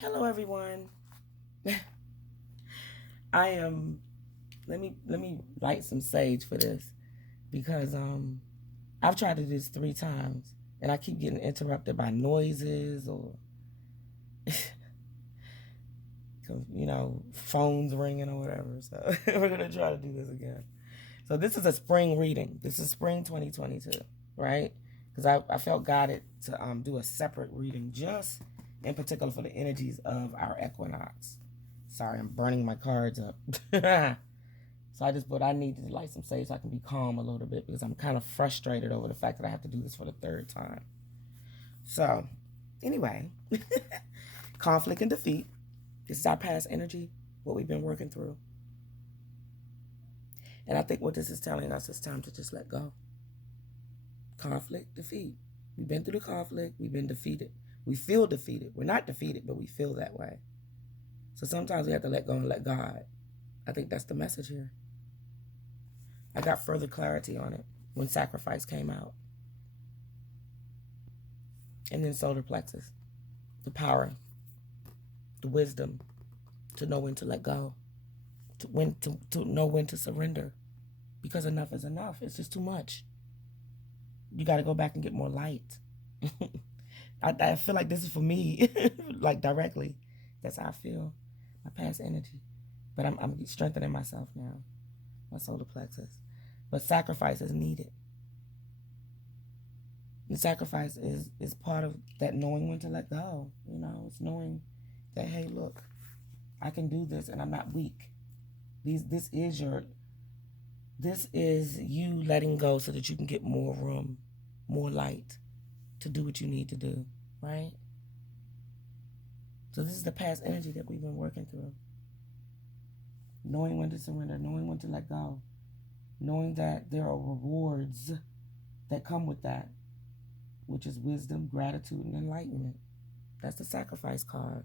Hello everyone. I am let me light some sage for this because I've tried to do this 3 times and I keep getting interrupted by noises or phones ringing or whatever. So we're gonna try to do this again. So this is a spring reading. This is spring 2022, right? Because I felt guided to do a separate reading just in particular for the energies of our equinox. Sorry, I'm burning my cards up. So I needed to light some sage so I can be calm a little bit because I'm kind of frustrated over the fact that I have to do this for the 3rd time. So, anyway, conflict and defeat. This is our past energy, what we've been working through. And I think what this is telling us is time to just let go. Conflict, defeat. We've been through the conflict. We've been defeated. We feel defeated. We're not defeated, but we feel that way. So sometimes we have to let go and let God. I think that's the message here. I got further clarity on it when sacrifice came out. And then solar plexus. The power, the wisdom to know when to let go, to know when to surrender. Because enough is enough. It's just too much. You got to go back and get more light. I feel like this is for me, like directly. That's how I feel. My past energy. But I'm strengthening myself now, my solar plexus. But sacrifice is needed. And sacrifice is part of that knowing when to let go. It's knowing that, hey, look, I can do this and I'm not weak. This is you letting go so that you can get more room, more light to do what you need to do, right? So this is the past energy that we've been working through. Knowing when to surrender, knowing when to let go, knowing that there are rewards that come with that, which is wisdom, gratitude, and enlightenment. That's the sacrifice card.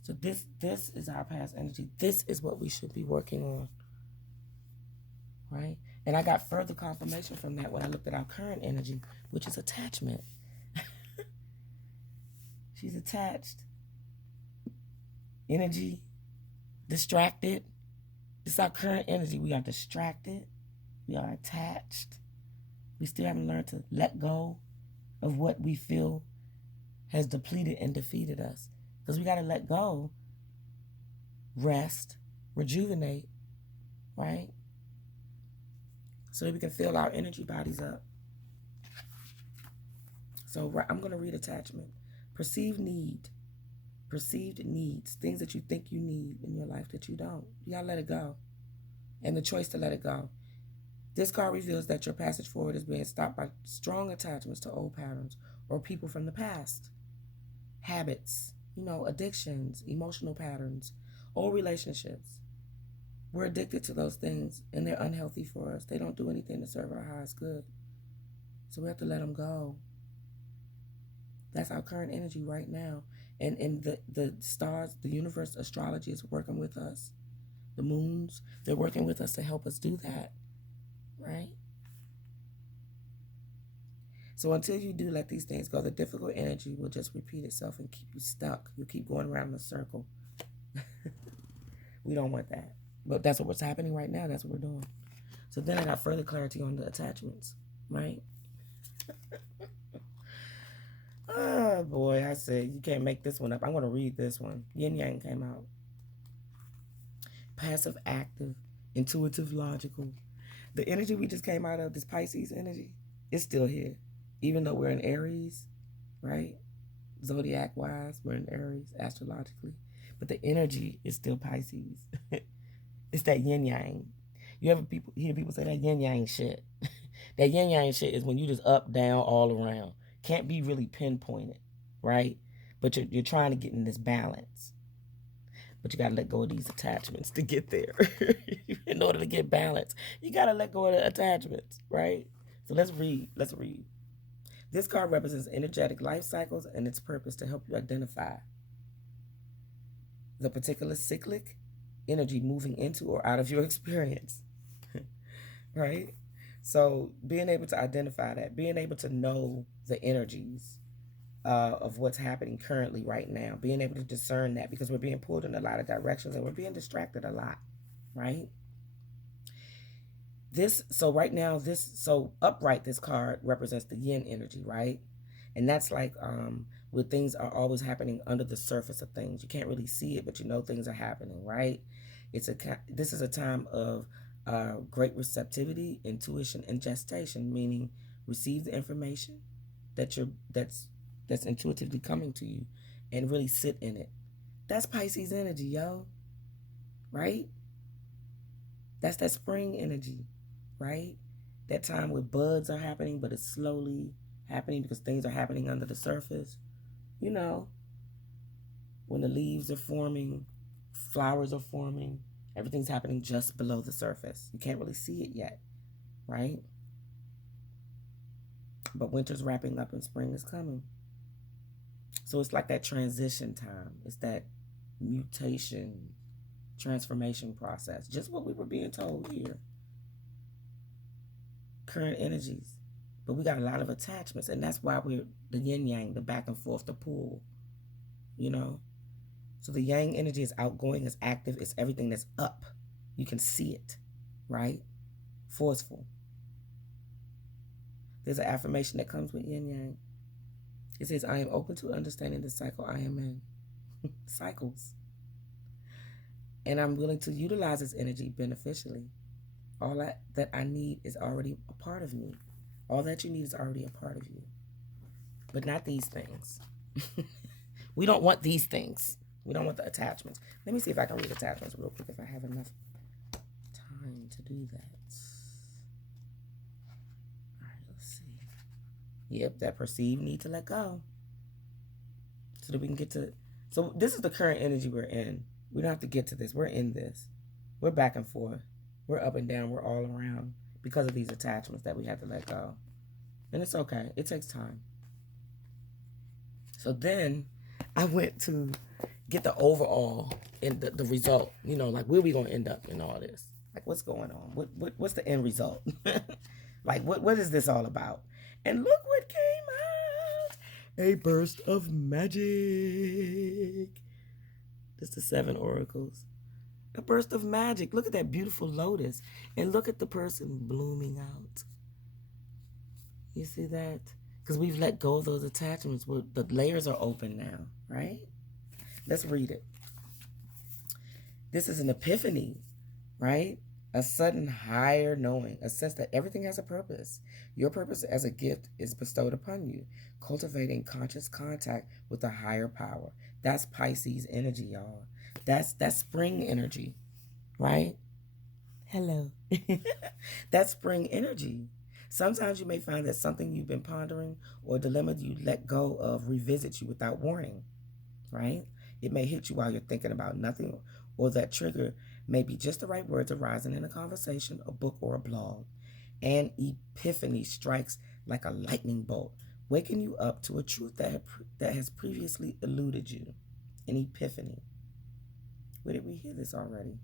So this is our past energy. This is what we should be working on, right? And I got further confirmation from that when I looked at our current energy, which is attachment. She's attached. Energy, distracted. This is our current energy. We are distracted. We are attached. We still haven't learned to let go of what we feel has depleted and defeated us. Because we got to let go, rest, rejuvenate, right? So that we can fill our energy bodies up. So I'm going to read attachment. Perceived needs, things that you think you need in your life that you don't. You got to let it go. And the choice to let it go. This card reveals that your passage forward is being stopped by strong attachments to old patterns or people from the past. Habits, addictions, emotional patterns, old relationships. We're addicted to those things and they're unhealthy for us. They don't do anything to serve our highest good. So we have to let them go. That's our current energy right now. And the stars, the universe, astrology is working with us. The moons, they're working with us to help us do that. Right? So until you do let these things go, the difficult energy will just repeat itself and keep you stuck. You'll keep going around in a circle. We don't want that. But that's what's happening right now. That's what we're doing. So then I got further clarity on the attachments, right? Oh, boy, I said, you can't make this one up. I'm going to read this one. Yin Yang came out. Passive, active, intuitive, logical. The energy we just came out of, this Pisces energy, is still here. Even though we're in Aries, right? Zodiac-wise, we're in Aries, astrologically. But the energy is still Pisces. It's that yin yang. You ever hear people say that yin yang shit? That yin yang shit is when you just up, down, all around. Can't be really pinpointed, right? But you're trying to get in this balance. But you got to let go of these attachments to get there. In order to get balance, you got to let go of the attachments, right? So let's read. This card represents energetic life cycles and its purpose to help you identify the particular cyclic energy moving into or out of your experience, right? So being able to identify that, being able to know the energies, of what's happening currently right now, being able to discern that, because we're being pulled in a lot of directions and we're being distracted a lot, right? So right now, so upright, this card represents the yin energy, right? And that's like where things are always happening under the surface of things. You can't really see it, but you know things are happening, right? This is a time of great receptivity, intuition, and gestation, meaning receive the information that's intuitively coming to you and really sit in it. That's Pisces energy, yo. Right? That's that spring energy, right? That time where buds are happening, but it's slowly happening because things are happening under the surface. You know, when the leaves are forming, flowers are forming, everything's happening just below the surface. You can't really see it yet, right? But winter's wrapping up and spring is coming. So it's like that transition time. It's that mutation, transformation process. Just what we were being told here. Current energies. But we got a lot of attachments, and that's why we're the yin yang, the back and forth, the pull. You know? So the yang energy is outgoing, it's active, it's everything that's up. You can see it, right? Forceful. There's an affirmation that comes with yin yang. It says, I am open to understanding the cycle I am in. Cycles. And I'm willing to utilize this energy beneficially. All that I need is already a part of me. All that you need is already a part of you. But not these things. We don't want these things. We don't want the attachments. Let me see if I can read attachments real quick if I have enough time to do that. All right, let's see. Yep, that perceived need to let go. So that we can get to... So this is the current energy we're in. We don't have to get to this. We're in this. We're back and forth. We're up and down. We're all around because of these attachments that we have to let go. And it's okay. It takes time. So then I went to get the overall and the result. You know, like where we going to end up in all this? Like what's going on? What's the end result? Like what is this all about? And look what came out. A burst of magic. That's the 7 oracles. A burst of magic. Look at that beautiful lotus. And look at the person blooming out. You see that? Because we've let go of those attachments. The layers are open now, right? Let's read it. This is an epiphany, right? A sudden higher knowing, a sense that everything has a purpose. Your purpose as a gift is bestowed upon you, cultivating conscious contact with a higher power. That's Pisces energy, y'all. That's spring energy, right? Hello. That's spring energy. Sometimes you may find that something you've been pondering or a dilemma you let go of revisits you without warning, right? It may hit you while you're thinking about nothing, or that trigger may be just the right words arising in a conversation, a book, or a blog. An epiphany strikes like a lightning bolt, waking you up to a truth that has previously eluded you. An epiphany. Where did we hear this already?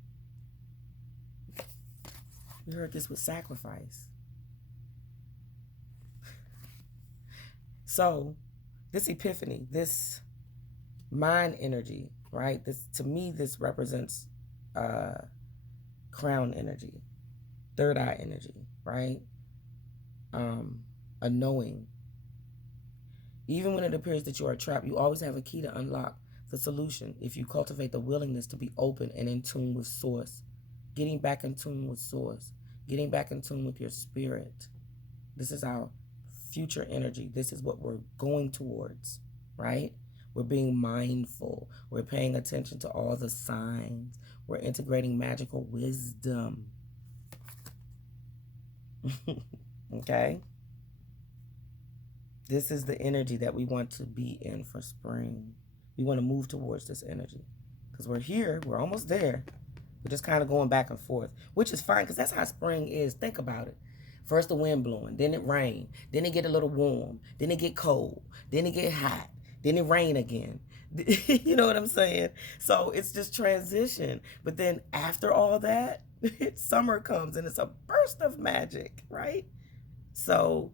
We heard this with sacrifice. So, this epiphany, this mind energy, right? To me, this represents crown energy, third eye energy, right? A knowing. Even when it appears that you are trapped, you always have a key to unlock the solution if you cultivate the willingness to be open and in tune with source. Getting back in tune with source. Getting back in tune with your spirit. This is our future energy. This is what we're going towards, right? We're being mindful. We're paying attention to all the signs. We're integrating magical wisdom. Okay? This is the energy that we want to be in for spring. We want to move towards this energy. Because we're here. We're almost there. We're just kind of going back and forth. Which is fine, because that's how spring is. Think about it. First the wind blowing. Then it rain. Then it get a little warm. Then it get cold. Then it get hot. Then it rain again. You know what I'm saying? So it's just transition. But then after all that, summer comes and it's a burst of magic, right? So,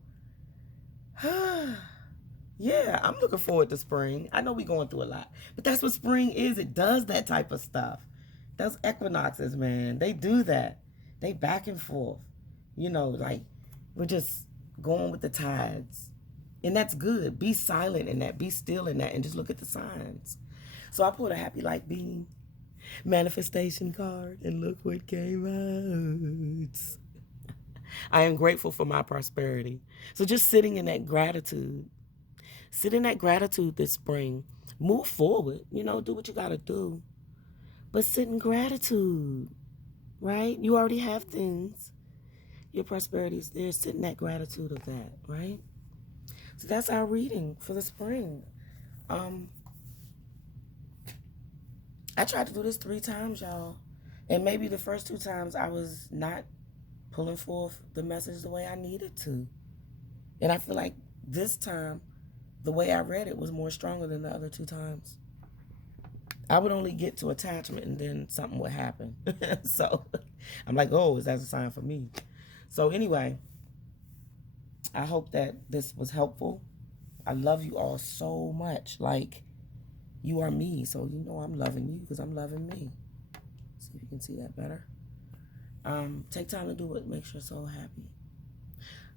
Yeah, I'm looking forward to spring. I know we're going through a lot, but that's what spring is. It does that type of stuff. Those equinoxes, man, they do that. They back and forth. You know, like we're just going with the tides. And that's good. Be silent in that. Be still in that. And just look at the signs. So I pulled a happy light being manifestation card. And look what came out. I am grateful for my prosperity. So just sitting in that gratitude. Sit in that gratitude this spring. Move forward. You know, do what you got to do. But sit in gratitude. Right? You already have things. Your prosperity is there. Sit in that gratitude of that. Right? So that's our reading for the spring. I tried to do this 3 times, y'all. And maybe the first 2 times I was not pulling forth the message the way I needed to. And I feel like this time, the way I read it was more stronger than the other 2 times. I would only get to attachment and then something would happen. So I'm like, oh, is that a sign for me? So anyway, I hope that this was helpful. I love you all so much. Like, you are me. So you know I'm loving you because I'm loving me. See if you can see that better. Take time to do what makes your soul happy.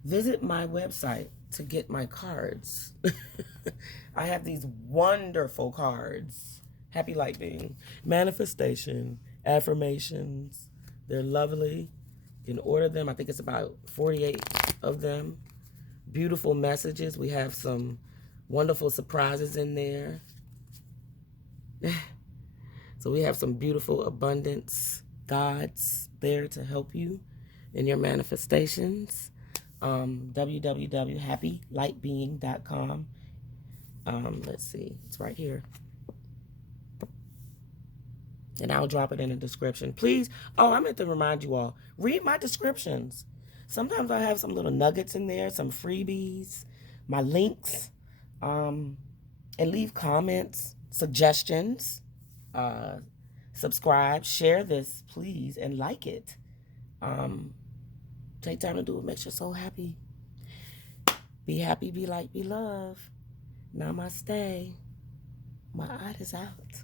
Visit my website to get my cards. I have these wonderful cards. Happy Light Being, Manifestation, Affirmations. They're lovely. You can order them. I think it's about 48 of them. Beautiful messages. We have some wonderful surprises in there. So we have some beautiful abundance gods there to help you in your manifestations. www.happylightbeing.com. Let's see. It's right here. And I'll drop it in the description. Please. Oh, I meant to remind you all. Read my descriptions. Sometimes I have some little nuggets in there, some freebies, my links, and leave comments, suggestions. Subscribe, share this, please, and like it. Take time to do what makes you so happy. Be happy, be light, be love. Namaste. My art is out.